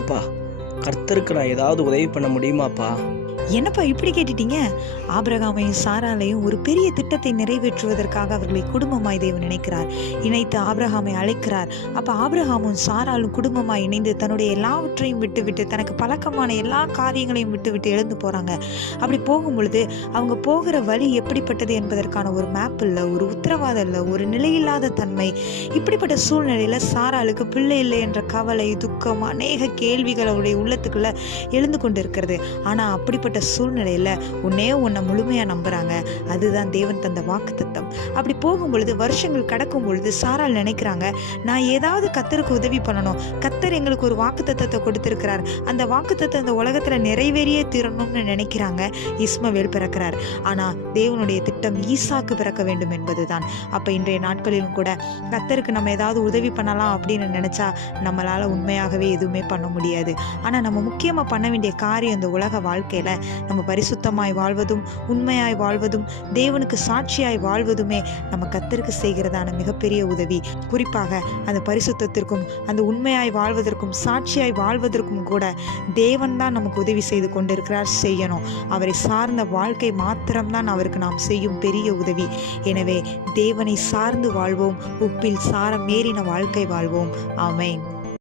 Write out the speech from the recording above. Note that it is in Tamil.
எப்பா கர்த்தருக்கு நான் ஏதாவது உதவி பண்ண முடியுமாப்பா? என்னப்பா இப்படி கேட்டுட்டீங்க? ஆபிரகாமையும் சாராளையும் ஒரு பெரிய திட்டத்தை நிறைவேற்றுவதற்காக அவர்களை குடும்பமாய் தேவன் நினைக்கிறார். இணைத்து ஆபிரகாமை அழைக்கிறார். அப்ப ஆபிரகாமும் சாராளும் குடும்பமாய் இணைந்து தன்னுடைய எல்லாவற்றையும் விட்டுவிட்டு, தனக்கு பழக்கமான எல்லா காரியங்களையும் விட்டுவிட்டு எழுந்து போறாங்க. அப்படி போகும் பொழுது அவங்க போகிற வழி எப்படிப்பட்டது என்பதற்கான ஒரு மேப் இல்லை, ஒரு உத்தரவாதம் இல்லை, ஒரு நிலையில்லாத தன்மை. இப்படிப்பட்ட சூழ்நிலையில சாராளுக்கு பிள்ளை இல்லை என்ற கவலை, துக்கம், அநேக கேள்விகள் அவருடைய உள்ளத்துக்குள்ள எழுந்து கொண்டு இருக்கிறது. ஆனா அப்படிப்பட்ட சூழ்நிலையில உன்னை முழுமையா நம்புறாங்க. அதுதான் தேவன் தந்த வாக்குத்தத்தம். அப்படி போகும் பொழுது வருஷங்கள் கடக்கும் பொழுது சாராள் நினைக்கிறாங்க, நான் ஏதாவது கர்த்தருக்கு உதவி பண்ணணும். கர்த்தர் எங்களுக்கு ஒரு வாக்குத்தத்தத்தை கொடுத்திருக்கிறார். அந்த வாக்குத்தத்தம் இந்த உலகத்துல நிறைவேறியே தீரணும்னு நினைக்கிறாங்க. இஸ்மவேல் பிறக்கிறார். ஆனா தேவனுடைய திட்டம் ஈசாக்கு பிறக்க வேண்டும் என்பதுதான். அப்ப இன்றைய நாட்களிலும் கூட கர்த்தருக்கு நம்ம ஏதாவது உதவி பண்ணலாம் அப்படின்னு நினைச்சா நம்மளால உண்மையாகவே எதுவுமே பண்ண முடியாது. ஆனா நம்ம முக்கியமா பண்ண வேண்டிய காரியம் இந்த உலக வாழ்க்கையில நம்ம பரிசுத்தமாய் வாழ்வதும், உண்மையாய் வாழ்வதும், தேவனுக்கு சாட்சியாய் வாழ்வதுமே நம்ம கர்த்தருக்கு செய்கிறதான மிகப்பெரிய உதவி. குறிப்பாக அந்த பரிசுத்தத்திற்கும் அந்த உண்மையாய் வாழ்வதற்கும் சாட்சியாய் வாழ்வதற்கும் கூட தேவன் தான் நமக்கு உதவி செய்து கொண்டிருக்கிறார். செய்யணும். அவரை சார்ந்த வாழ்க்கை மாத்திரம்தான் அவருக்கு நாம் செய்யும் பெரிய உதவி. எனவே தேவனை சார்ந்து வாழ்வோம். உப்பில் சாரம் ஏறின வாழ்க்கை வாழ்வோம். ஆமென்.